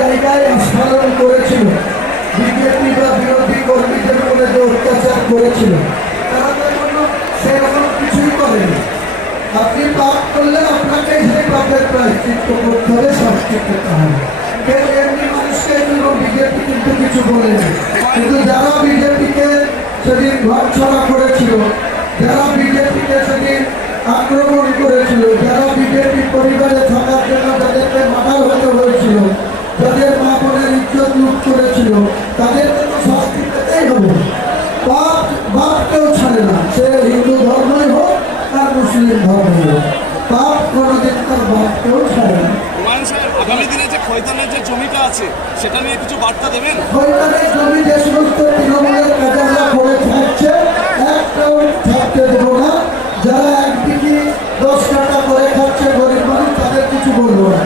জায়গায় আস্ফালন করেছিল, বিজেপি বা বিরোধী কর্মীদের উপরে যে অত্যাচার করেছিল, তারা তো কোনো সেরকম কিছুই করেনি। আপনি পাপ করলে আপনাকে সেই পাপের প্রায়শ্চিত্ত করতে হবে, শাস্তি করতে হবে। কেউ এমনি মানুষকে জন্য বিজেপি কিন্তু কিছু বলেনি। কিন্তু যারা বিজেপিকে সেদিন ঘরছড়া করেছিল, যারা বিজেপিকে সেদিন আক্রমণ করেছিল, যারা বিজেপি পরিবারে থাকার জন্য যাদেরকে মার্ডার হতে হয়েছিল, যাদের মা বোনের ইজ্জত লুট করেছিল, তাদেরকে তো শাস্তি পেতেই হবে। পাপ কেউ ছাড়ে না, সে হিন্দু ধর্মই হোক আর মুসলিম ধর্মই হোক, পাপ কোনোদিন তার বাপ কেউ ছাড়ে না। আগামী দিনে যে খৈতানের যে জমিটা আছে সেটা নিয়ে কিছু বার্তা দেবেন? খৈতানের জমি যে সমস্ত তৃণমূলের কাজাররা করে থাকছে, একটাও থাকতে দেবো না। যারা একদিকে 10 টাকা করে খাচ্ছে গরিব মানুষ, তাদের কিছু বলবো না।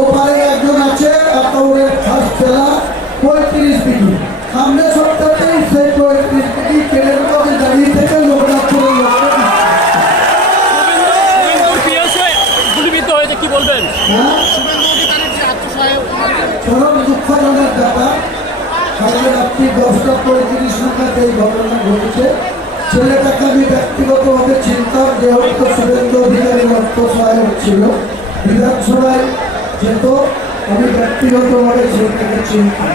ওপারে একজন আছে আতাউরের খাস জেলা 35 বিঘি, সামনে সপ্তাহতেই সেই 35 বিঘি কেড়ে নেবে দাঁড়িয়ে থেকে লোকনাথ করে কি বলবেন? চরম দুঃখজনক ব্যাপার। কালকে রাত্রি 10:35 নাগাদ এই ঘটনা ঘটেছে। ছেলেটাকে আমি ব্যক্তিগতভাবে চিন্তাম, যেহেতু শুভেন্দু অধিকারীর অর্থ সহায়ক ছিল, বিধানসভায় যেত, আমি ব্যক্তিগতভাবে ছেলেটাকে চিন্তাম।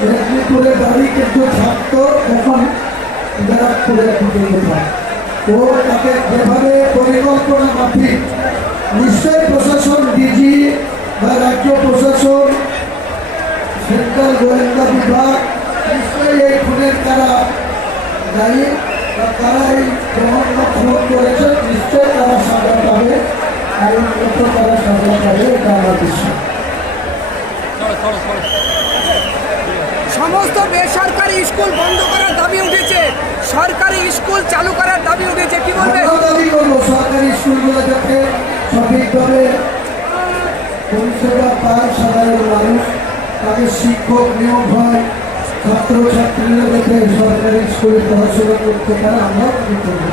মেদিনীপুরে দাবি কিন্তু থাকতো, এখন ব্যারাকপুরে ঢুকে যেতাম। ও তাকে যেভাবে পরিকল্পনা মাফিক, নিশ্চয়ই প্রশাসন, ডিজি বা রাজ্য প্রশাসন, সেন্ট্রাল গোয়েন্দা বিভাগ নিশ্চয়ই এই খুনের তারা দায়ী, বা তারা এই জঘন্য খুন করেছে, নিশ্চয়ই তারা সাজা পাবে, আইনগত তারা সাজা পাবে, এটা আমার বিশ্বাস। সমস্ত বেসরকারি স্কুল বন্ধ করার দাবি উঠেছে, সরকারি স্কুল চালু করার দাবি উঠেছে, কি বলবেন? দাবি করবো সরকারি স্কুলগুলো যাতে সঠিকভাবে পরিষেবা পায় সাধারণ মানুষ, তাদের শিক্ষক নিয়োগ হয়, ছাত্রছাত্রীরা যাতে সরকারি স্কুলে পড়াশোনা করতে পারে, আমরা করবো।